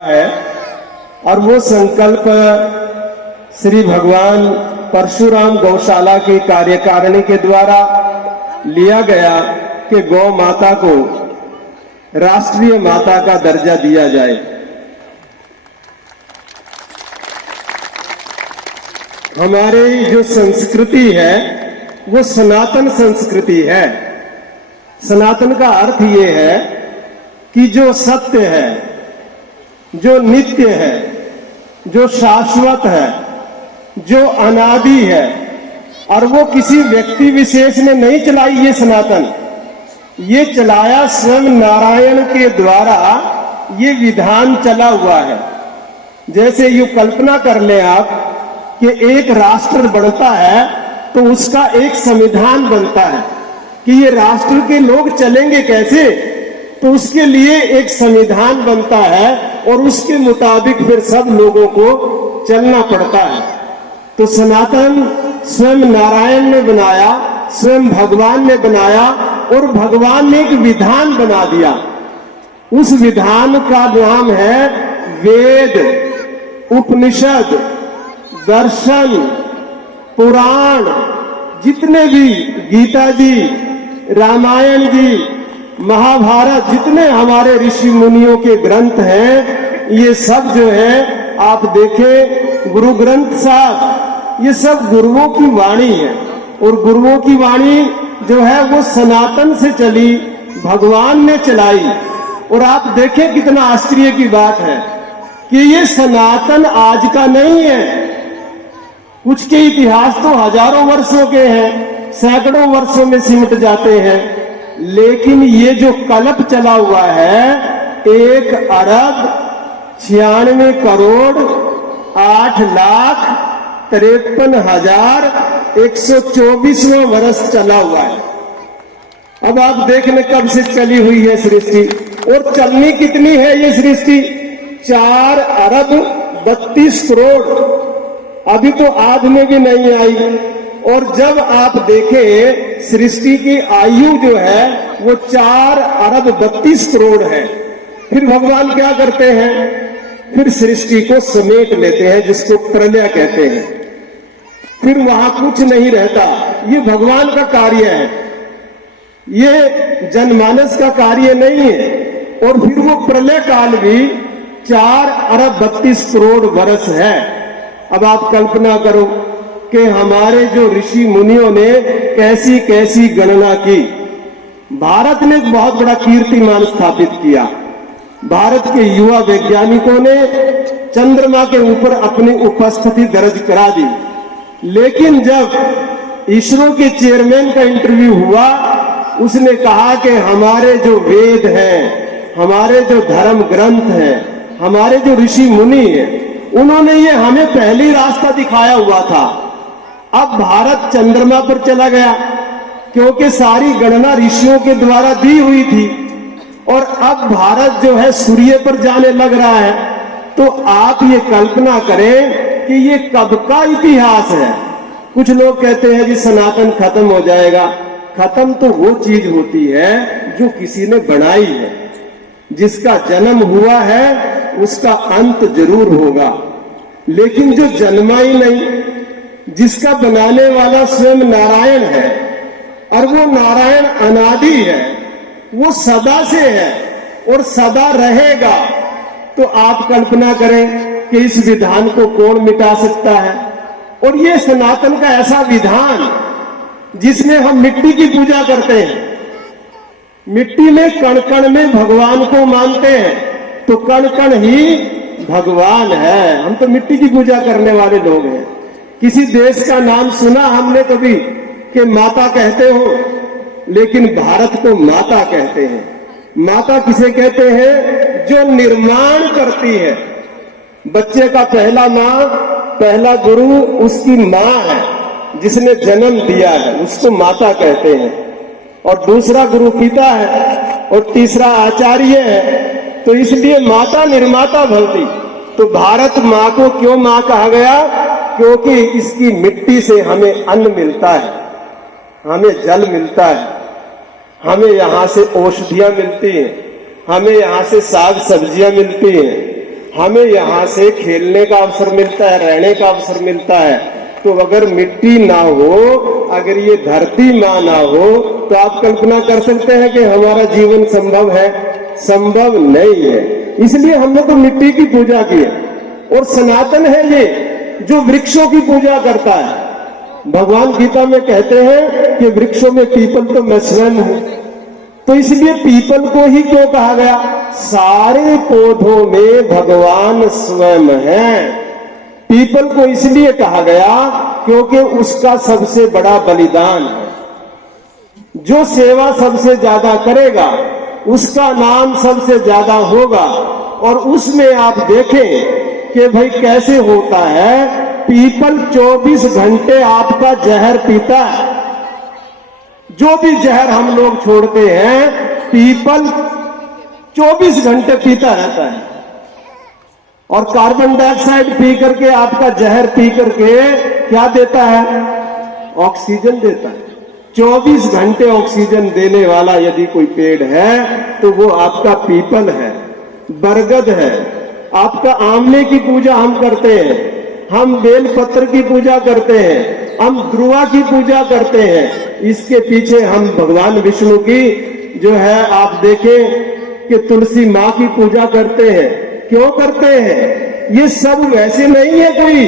है और वो संकल्प श्री भगवान परशुराम गौशाला की कार्यकारिणी के द्वारा लिया गया कि गौ माता को राष्ट्रीय माता का दर्जा दिया जाए। हमारी जो संस्कृति है वो सनातन संस्कृति है। सनातन का अर्थ ये है कि जो सत्य है, जो नित्य है, जो शाश्वत है, जो अनादि है, और वो किसी व्यक्ति विशेष ने नहीं चलाई। ये सनातन ये चलाया स्वयं नारायण के द्वारा। ये विधान चला हुआ है। जैसे यू कल्पना कर ले आप कि एक राष्ट्र बढ़ता है तो उसका एक संविधान बनता है कि ये राष्ट्र के लोग चलेंगे कैसे, तो उसके लिए एक संविधान बनता है और उसके मुताबिक फिर सब लोगों को चलना पड़ता है। तो सनातन स्वयं नारायण ने बनाया, स्वयं भगवान ने बनाया और भगवान ने एक विधान बना दिया। उस विधान का नाम है वेद, उपनिषद, दर्शन, पुराण, जितने भी गीता जी, रामायण जी, महाभारत, जितने हमारे ऋषि मुनियों के ग्रंथ हैं, ये सब जो है आप देखें गुरु ग्रंथ साहब, ये सब गुरुओं की वाणी है। और गुरुओं की वाणी जो है वो सनातन से चली, भगवान ने चलाई। और आप देखें कितना आश्चर्य की बात है कि ये सनातन आज का नहीं है। कुछ के इतिहास तो हजारों वर्षों के हैं, सैकड़ों वर्षों में सिमट जाते हैं। लेकिन ये जो कल्प चला हुआ है 1 अरब 96 करोड़ 8,53,124वां वर्ष चला हुआ है। अब आप देख लें कब से चली हुई है सृष्टि, और चलनी कितनी है ये सृष्टि, 4 अरब 32 करोड़। अभी तो आध में भी नहीं आई। और जब आप देखें सृष्टि की आयु जो है वो 4 अरब 32 करोड़ है। फिर भगवान क्या करते हैं, फिर सृष्टि को समेट लेते हैं, जिसको प्रलय कहते हैं। फिर वहां कुछ नहीं रहता। ये भगवान का कार्य है, ये जनमानस का कार्य नहीं है। और फिर वो प्रलय काल भी 4 अरब 32 करोड़ वर्ष है। अब आप कल्पना करो कि हमारे जो ऋषि मुनियों ने कैसी कैसी गणना की। भारत ने एक बहुत बड़ा कीर्तिमान स्थापित किया। भारत के युवा वैज्ञानिकों ने चंद्रमा के ऊपर अपनी उपस्थिति दर्ज करा दी। लेकिन जब इसरो के चेयरमैन का इंटरव्यू हुआ, उसने कहा कि हमारे जो वेद हैं, हमारे जो धर्म ग्रंथ हैं, हमारे जो ऋषि मुनि हैं, उन्होंने ये हमें पहली रास्ता दिखाया हुआ था। अब भारत चंद्रमा पर चला गया क्योंकि सारी गणना ऋषियों के द्वारा दी हुई थी। और अब भारत जो है सूर्य पर जाने लग रहा है। तो आप ये कल्पना करें कि ये कब का इतिहास है। कुछ लोग कहते हैं जी सनातन खत्म हो जाएगा। खत्म तो वो चीज होती है जो किसी ने बनाई है। जिसका जन्म हुआ है उसका अंत जरूर होगा, लेकिन जो जन्मा ही नहीं, जिसका बनाने वाला स्वयं नारायण है, और वो नारायण अनादि है, वो सदा से है और सदा रहेगा। तो आप कल्पना करें कि इस विधान को कौन मिटा सकता है। और ये सनातन का ऐसा विधान जिसमें हम मिट्टी की पूजा करते हैं, मिट्टी में कण कण में भगवान को मानते हैं, तो कण कण ही भगवान है। हम तो मिट्टी की पूजा करने वाले लोग हैं। किसी देश का नाम सुना हमने कभी कि माता कहते हो, लेकिन भारत को माता कहते हैं। माता किसे कहते हैं, जो निर्माण करती है। बच्चे का पहला माँ, पहला गुरु उसकी माँ है, जिसने जन्म दिया है, उसको माता कहते हैं। और दूसरा गुरु पिता है और तीसरा आचार्य है। तो इसलिए माता निर्माता भवती। तो भारत माँ को क्यों माँ कहा गया, क्योंकि इसकी मिट्टी से हमें अन्न मिलता है, हमें जल मिलता है, हमें यहां से औषधियां मिलती हैं, हमें यहाँ से साग सब्जियां मिलती हैं, हमें यहाँ से खेलने का अवसर मिलता है, रहने का अवसर मिलता है। तो अगर मिट्टी ना हो, अगर ये धरती माँ ना हो, तो आप कल्पना कर सकते हैं कि हमारा जीवन संभव है? संभव नहीं है। इसलिए हमने तो मिट्टी की पूजा की है। और सनातन है ये जो वृक्षों की पूजा करता है। भगवान गीता में कहते हैं कि वृक्षों में पीपल तो मैं स्वयं हूं। तो इसलिए पीपल को ही क्यों कहा गया? सारे पौधों में भगवान स्वयं है। पीपल को इसलिए कहा गया क्योंकि उसका सबसे बड़ा बलिदान है। जो सेवा सबसे ज्यादा करेगा उसका नाम सबसे ज्यादा होगा। और उसमें आप देखें कि भाई कैसे होता है, पीपल 24 घंटे आपका जहर पीता है। जो भी जहर हम लोग छोड़ते हैं, पीपल 24 घंटे पीता रहता है। और कार्बन डाइऑक्साइड पी करके, आपका जहर पी करके क्या देता है? ऑक्सीजन देता है। 24 घंटे ऑक्सीजन देने वाला यदि कोई पेड़ है तो वो आपका पीपल है, बरगद है। आपका आंवले की पूजा हम करते हैं, हम बेलपत्र की पूजा करते हैं, हम ध्रुवा की पूजा करते हैं। इसके पीछे हम भगवान विष्णु की जो है आप देखें कि तुलसी माँ की पूजा करते हैं। क्यों करते हैं? ये सब वैसे नहीं है कोई,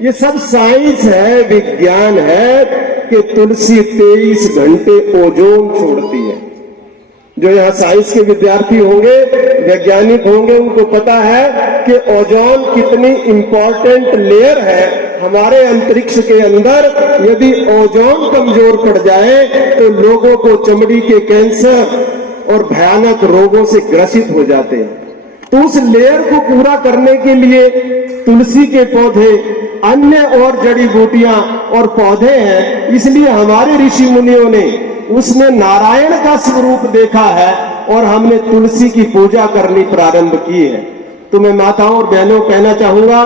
ये सब साइंस है, विज्ञान है कि तुलसी 23 घंटे ओजोन छोड़ती है। जो यहाँ साइंस के विद्यार्थी होंगे, वैज्ञानिक होंगे, उनको पता है कि ओजोन कितनी इंपॉर्टेंट लेयर है हमारे अंतरिक्ष के अंदर। यदि ओजोन कमजोर पड़ जाए तो लोगों को चमड़ी के कैंसर और भयानक रोगों से ग्रसित हो जाते हैं। तो उस लेयर को पूरा करने के लिए तुलसी के पौधे, अन्य और जड़ी बूटियां और पौधे हैं। इसलिए हमारे ऋषि मुनियों ने उसमें नारायण का स्वरूप देखा है और हमने तुलसी की पूजा करनी प्रारंभ की है। तो मैं माताओं और बहनों कहना चाहूंगा,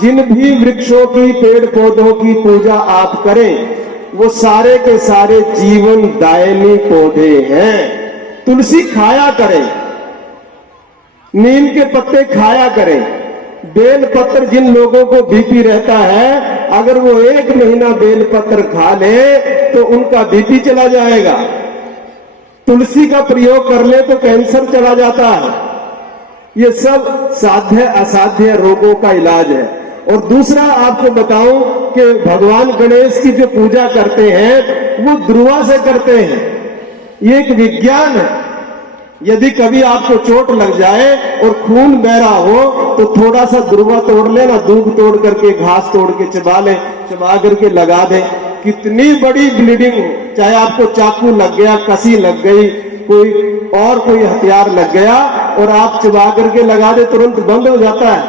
जिन भी वृक्षों की, पेड़ पौधों की पूजा आप करें, वो सारे के सारे जीवन दायनी पौधे हैं। तुलसी खाया करें, नीम के पत्ते खाया करें। बेल पत्र, जिन लोगों को बीपी रहता है, अगर वो 1 महीना बेल पत्र खा ले तो उनका बीपी चला जाएगा। तुलसी का प्रयोग कर ले तो कैंसर चला जाता है। ये सब साध्य असाध्य रोगों का इलाज है। और दूसरा आपको बताऊं कि भगवान गणेश की जो पूजा करते हैं वो ध्रुवा से करते हैं। ये एक विज्ञान है। यदि कभी आपको चोट लग जाए और खून बह रहा हो तो थोड़ा सा ध्रुवा तोड़ लेना, दूब तोड़ करके, घास तोड़ के चबा ले, चबा करके लगा दे। कितनी बड़ी ब्लीडिंग हो, चाहे आपको चाकू लग गया, कसी लग गई, कोई हथियार लग गया और आप चबा करके लगा दे, तुरंत बंद हो जाता है।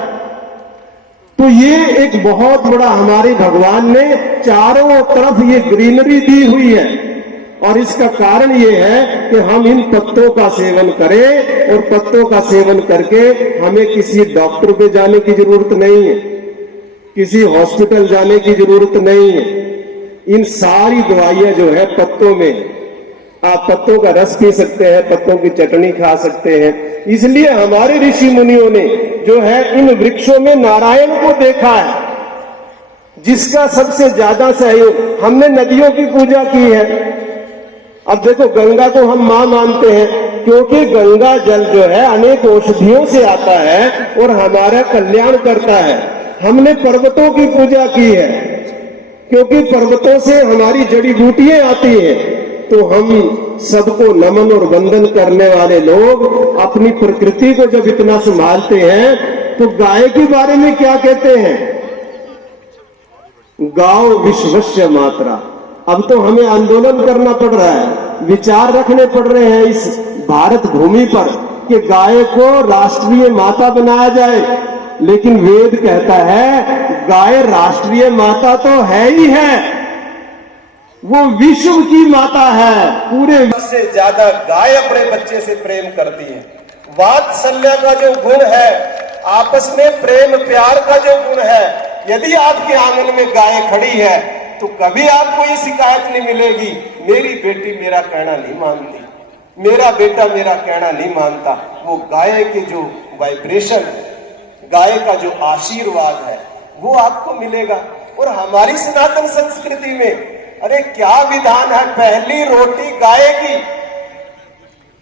तो ये एक बहुत बड़ा हमारे भगवान ने चारों तरफ ये ग्रीनरी दी हुई है। और इसका कारण ये है कि हम इन पत्तों का सेवन करें, और पत्तों का सेवन करके हमें किसी डॉक्टर पे जाने की जरूरत नहीं है, किसी हॉस्पिटल जाने की जरूरत नहीं है। इन सारी दवाइयां जो है पत्तों में, आप पत्तों का रस पी सकते हैं, पत्तों की चटनी खा सकते हैं। इसलिए हमारे ऋषि मुनियों ने जो है इन वृक्षों में नारायण को देखा है, जिसका सबसे ज्यादा सहयोग। हमने नदियों की पूजा की है। अब देखो, गंगा को हम मां मानते हैं क्योंकि गंगा जल जो है अनेक औषधियों से आता है और हमारा कल्याण करता है। हमने पर्वतों की पूजा की है क्योंकि पर्वतों से हमारी जड़ी बूटियां आती हैं। तो हम सबको नमन और वंदन करने वाले लोग अपनी प्रकृति को जब इतना संभालते हैं, तो गाय के बारे में क्या कहते हैं? गाओ विश्वस्य मात्रा। अब तो हमें आंदोलन करना पड़ रहा है, विचार रखने पड़ रहे हैं इस भारत भूमि पर कि गाय को राष्ट्रीय माता बनाया जाए। लेकिन वेद कहता है गाय राष्ट्रीय माता तो है ही है, वो विश्व की माता है। पूरे से ज्यादा गाय अपने बच्चे से प्रेम करती है। वात्सल्य का जो गुण है, आपस में प्रेम प्यार का जो गुण है, यदि आपके आंगन में गाय खड़ी है तो कभी आपको ये शिकायत नहीं मिलेगी, मेरी बेटी मेरा कहना नहीं मानती, मेरा बेटा मेरा कहना नहीं मानता। वो गाय के जो वाइब्रेशन, गाय का जो आशीर्वाद है वो आपको मिलेगा। और हमारी सनातन संस्कृति में अरे क्या विधान है, पहली रोटी गाय की।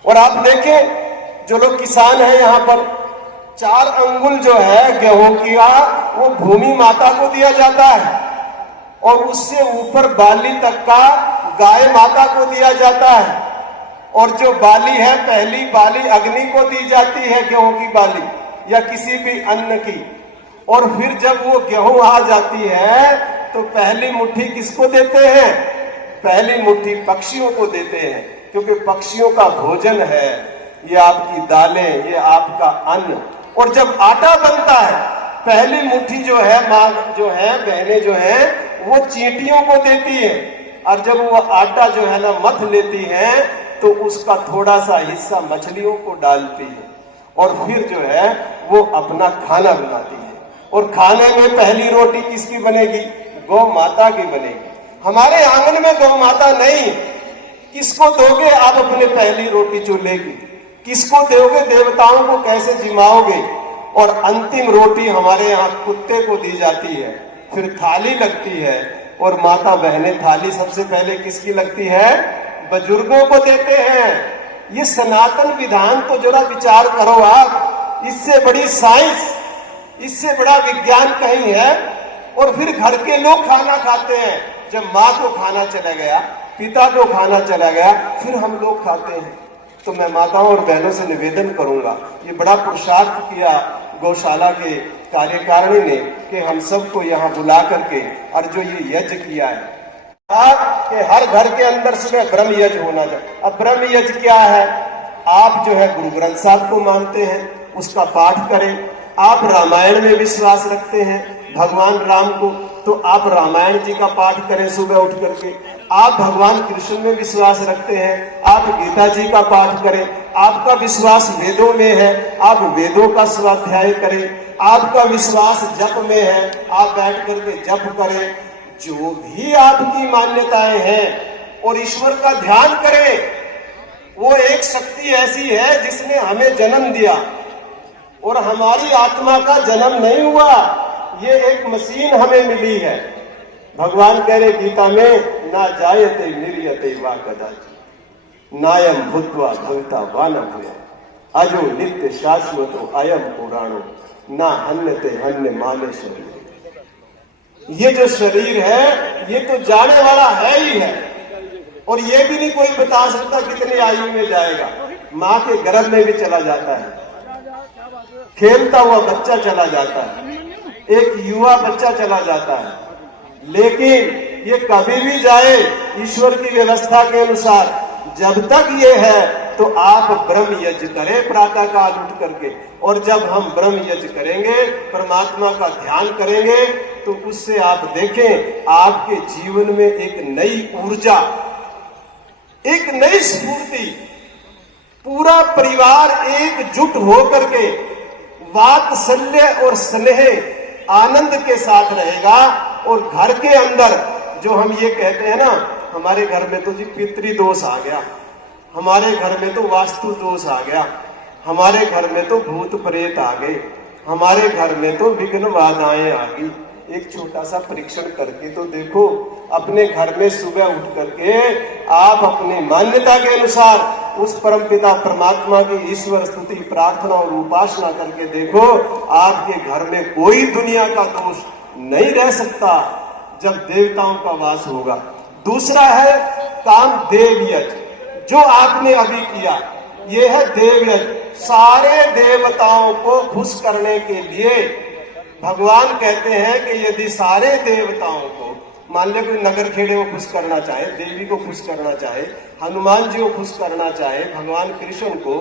और आप देखें जो लोग किसान हैं यहाँ पर, 4 अंगुल जो है गेहूं की वो भूमि माता को दिया जाता है और उससे ऊपर बाली तक का गाय माता को दिया जाता है। और जो बाली है पहली बाली अग्नि को दी जाती है, गेहूं की बाली या किसी भी अन्न की। और फिर जब वो गेहूं आ जाती है तो पहली मुट्ठी किसको देते हैं? पहली मुट्ठी पक्षियों को देते हैं, क्योंकि पक्षियों का भोजन है ये आपकी दालें, ये आपका अन्न। और जब आटा बनता है पहली मुट्ठी जो है माँ जो है बहनें जो है वो चींटियों को देती है। और जब वो आटा जो है ना मथ लेती है तो उसका थोड़ा सा हिस्सा मछलियों को डालती है और फिर जो है वो अपना खाना बनाती है। और खाने में पहली रोटी किसकी बनेगी? गौ माता की बनेगी। हमारे आंगन में गौ माता नहीं, किसको दोगे आप अपने पहली रोटी चूल्हे की? किसको दोगे? देवताओं को कैसे जिमाओगे? और अंतिम रोटी हमारे यहाँ कुत्ते को दी जाती है, फिर थाली लगती है। और माता बहनें थाली सबसे पहले किसकी लगती है? बुजुर्गों को देते हैं। ये सनातन विधान तो जरा विचार करो आप, इससे बड़ी साइंस, इससे बड़ा विज्ञान कहीं है। और फिर घर के लोग खाना खाते हैं, जब माँ को खाना चला गया, पिता को खाना चला गया, फिर हम लोग खाते हैं। तो मैं माताओं और बहनों से निवेदन करूंगा, ये बड़ा पुरुषार्थ किया गौशाला के कार्यकारिणी ने कि हम सबको यहाँ बुला करके और जो ये यज्ञ किया है कि हर घर के अंदर सुबह ब्रह्म यज्ञ होना चाहिए। अब ब्रह्म यज्ञ क्या है? आप जो है गुरु ग्रंथ साहब को मानते हैं, उसका पाठ करें। आप रामायण में विश्वास रखते हैं, भगवान राम को, तो आप रामायण जी का पाठ करें सुबह उठ करके। आप भगवान कृष्ण में विश्वास रखते हैं, आप गीता जी का पाठ करें। आपका विश्वास वेदों में है, आप वेदों का स्वाध्याय करें। आपका विश्वास जप में है, आप बैठ करके जप करें। जो भी आपकी मान्यताएं हैं और ईश्वर का ध्यान करें। वो एक शक्ति ऐसी है जिसने हमें जन्म दिया और हमारी आत्मा का जन्म नहीं हुआ, ये एक मशीन हमें मिली है। भगवान कह रहे गीता में, ना जायते निर्यते वा कदाचित् नायम भूत्वा भविता वा न भूया अजो नित्य शाश्वतो अयम पुराणो ना हन्यते हन्य माने शरीर। ये जो शरीर है ये तो जाने वाला है ही है, और ये भी नहीं कोई बता सकता कितनी आयु में जाएगा। माँ के गर्भ में भी चला जाता है, खेलता हुआ बच्चा चला जाता है, एक युवा बच्चा चला जाता है। लेकिन ये कभी भी जाए ईश्वर की व्यवस्था के अनुसार, जब तक ये है तो आप ब्रह्म यज्ञ करें प्रातः काल उठ करके। और जब हम ब्रह्म यज्ञ करेंगे, परमात्मा का ध्यान करेंगे, तो उससे आप देखें आपके जीवन में एक नई ऊर्जा, एक नई स्फूर्ति, पूरा परिवार एकजुट होकर के वात्सल्य और स्नेह आनंद के साथ रहेगा। और घर के अंदर जो हम ये कहते हैं ना, हमारे घर में तो जी पितृ दोष आ गया, हमारे घर में तो वास्तु दोष आ गया, हमारे घर में तो भूत प्रेत आ गए, हमारे घर में तो विघ्न बाधाएं आ गई। एक छोटा सा परीक्षण करके तो देखो, अपने घर में सुबह उठ करके आप अपनी मान्यता के अनुसार उस परमपिता परमात्मा की ईश्वर स्तुति प्रार्थना और उपासना करके देखो, आपके घर में कोई दुनिया का दोष नहीं रह सकता जब देवताओं का वास होगा। दूसरा है काम देव यज्ञ, जो आपने अभी किया, ये है देव यज्ञ। सारे देवताओं को खुश करने के लिए भगवान कहते हैं कि यदि सारे देवताओं को, मान लो कोई नगर खेड़े को खुश करना चाहे, देवी को खुश करना चाहे, हनुमान जी को खुश करना चाहे, भगवान कृष्ण को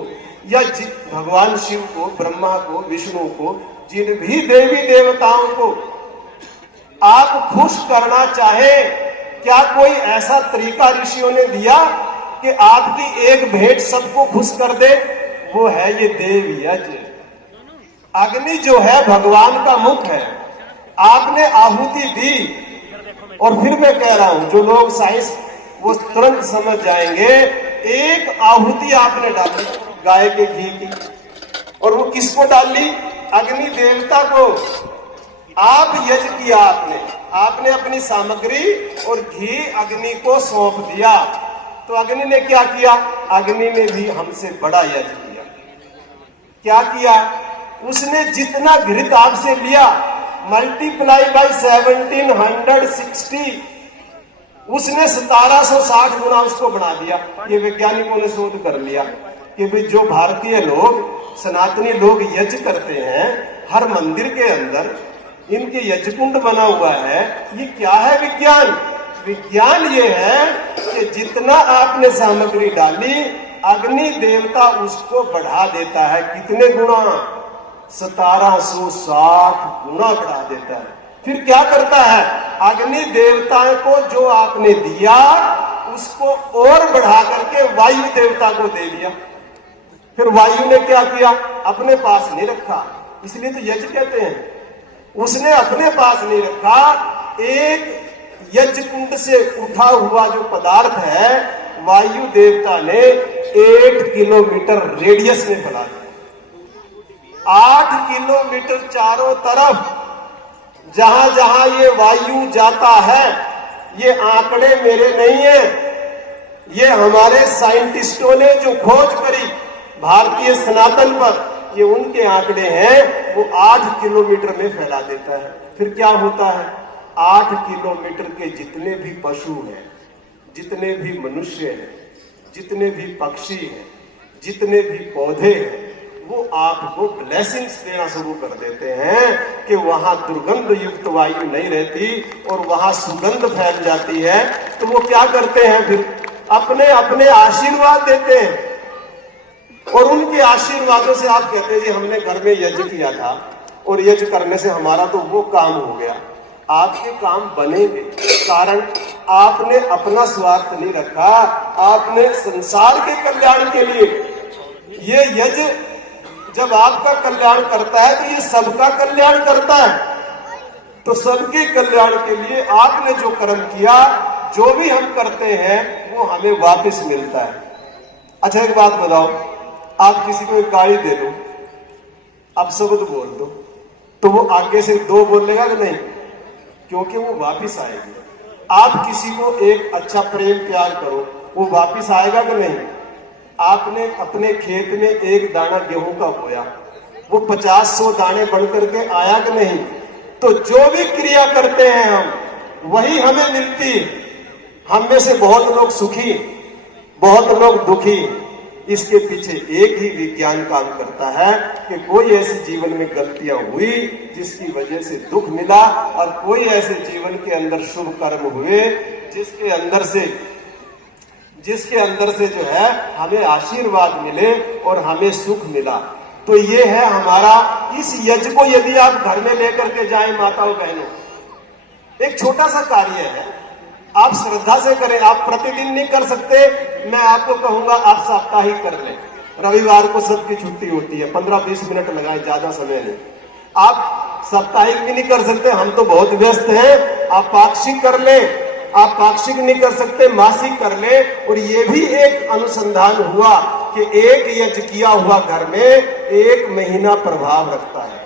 या भगवान शिव को, ब्रह्मा को, विष्णु को, जिन भी देवी देवताओं को आप खुश करना चाहे, क्या कोई ऐसा तरीका ऋषियों ने दिया कि आपकी एक भेंट सबको खुश कर दे? वो है ये देव यज्ञ। अग्नि जो है भगवान का मुख है, आपने आहुति दी। और फिर मैं कह रहा हूं, जो लोग साइंस वो तुरंत समझ जाएंगे, एक आहुति आपने डाली गाय के घी की, और वो किसको डाली? अग्नि देवता को आप यज्ञ किया, आपने अपनी सामग्री और घी अग्नि को सौंप दिया, तो अग्नि ने क्या किया? अग्नि ने भी हमसे बड़ा यज्ञ किया। क्या किया? उसने जितना घृत आपसे लिया मल्टीप्लाई बाय 1760, उसने 1760 गुना उसको बना दिया। ये वैज्ञानिकों ने शोध कर लिया कि भाई जो भारतीय लोग, सनातनी लोग यज्ञ करते हैं हर मंदिर के अंदर, इनके यज्ञ कुंड बना हुआ है, ये क्या है? विज्ञान। विज्ञान ये है कि जितना आपने सामग्री डाली अग्नि देवता उसको बढ़ा देता है। कितने गुना? 1760 गुना बढ़ा देता है। फिर क्या करता है? अग्नि देवता को जो आपने दिया उसको और बढ़ा करके वायु देवता को दे दिया। फिर वायु ने क्या किया? अपने पास नहीं रखा, इसलिए तो यज्ञ कहते हैं। उसने अपने पास नहीं रखा, एक यज्ञ कुंड से उठा हुआ जो पदार्थ है वायु देवता ने 8 किलोमीटर रेडियस में फैला दिया। 8 किलोमीटर चारों तरफ जहां जहां ये वायु जाता है, ये आंकड़े मेरे नहीं है, ये हमारे साइंटिस्टों ने जो खोज करी भारतीय सनातन पर, ये उनके आंकड़े हैं, वो 8 किलोमीटर में फैला देता है। फिर क्या होता है? 8 किलोमीटर के जितने भी पशु हैं, जितने भी मनुष्य हैं, जितने भी पक्षी हैं, जितने भी पौधे हैं, वो आपको ब्लेसिंग्स देना शुरू कर देते हैं कि वहां दुर्गंध युक्त वायु नहीं रहती और वहां सुगंध फैल जाती है। तो वो क्या करते हैं? फिर अपने अपने आशीर्वाद देते हैं, और उनके आशीर्वादों से आप कहते हैं जी हमने घर में यज्ञ किया था और यज्ञ करने से हमारा तो वो काम हो गया। आपके काम बनेंगे, कारण आपने अपना स्वार्थ नहीं रखा, आपने संसार के कल्याण के लिए। ये यज्ञ जब आपका कल्याण करता है तो ये सबका कल्याण करता है। तो सबके कल्याण के लिए आपने जो कर्म किया, जो भी हम करते हैं वो हमें वापस मिलता है। अच्छा एक बात बताओ, आप किसी को एक गाड़ी दे दो, आप शब्द बोल दो, तो वो आगे से 2 बोलेगा कि नहीं? क्योंकि वो वापिस आएगी। आप किसी को एक अच्छा प्रेम प्यार करो, वो वापिस आएगा कि नहीं? आपने अपने खेत में एक दाना गेहूं का बोया, वो 50-100 दाने बढ़ करके आया कि नहीं? तो जो भी क्रिया करते हैं हम, वही हमें मिलती है। हम में से बहुत लोग सुखी, बहुत लोग दुखी। इसके पीछे एक ही विज्ञान काम करता है कि कोई ऐसे जीवन में गलतियां हुई जिसकी वजह से दुख मिला, और कोई ऐसे जीवन के अंदर शुभ कर्म हुए जिसके अंदर से जो है हमें आशीर्वाद मिले और हमें सुख मिला। तो ये है हमारा। इस यज्ञ को यदि आप घर में लेकर के जाएं माताओं बहनों, एक छोटा सा कार्य है, आप श्रद्धा से करें। आप प्रतिदिन नहीं कर सकते, मैं आपको कहूंगा आप साप्ताहिक कर लें। रविवार को सबकी छुट्टी होती है, 15-20 मिनट लगाए, ज्यादा समय नहीं। आप साप्ताहिक भी नहीं कर सकते, हम तो बहुत व्यस्त हैं। आप पाक्षिक कर लें, आप पाक्षिक नहीं कर सकते मासिक कर लें। और ये भी एक अनुसंधान हुआ कि एक यज्ञ किया हुआ घर में 1 महीना प्रभाव रखता है।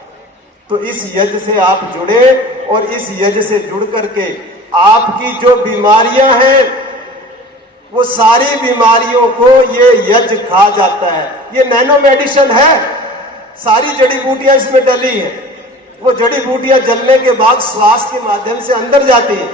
तो इस यज्ञ से आप जुड़े, और इस यज्ञ से जुड़ करके आपकी जो बीमारियां हैं वो सारी बीमारियों को ये यज्ञ खा जाता है। ये नैनो मेडिसिन है, सारी जड़ी बूटियां इसमें डली है। वो जड़ी बूटियां जलने के बाद श्वास के माध्यम से अंदर जाती है।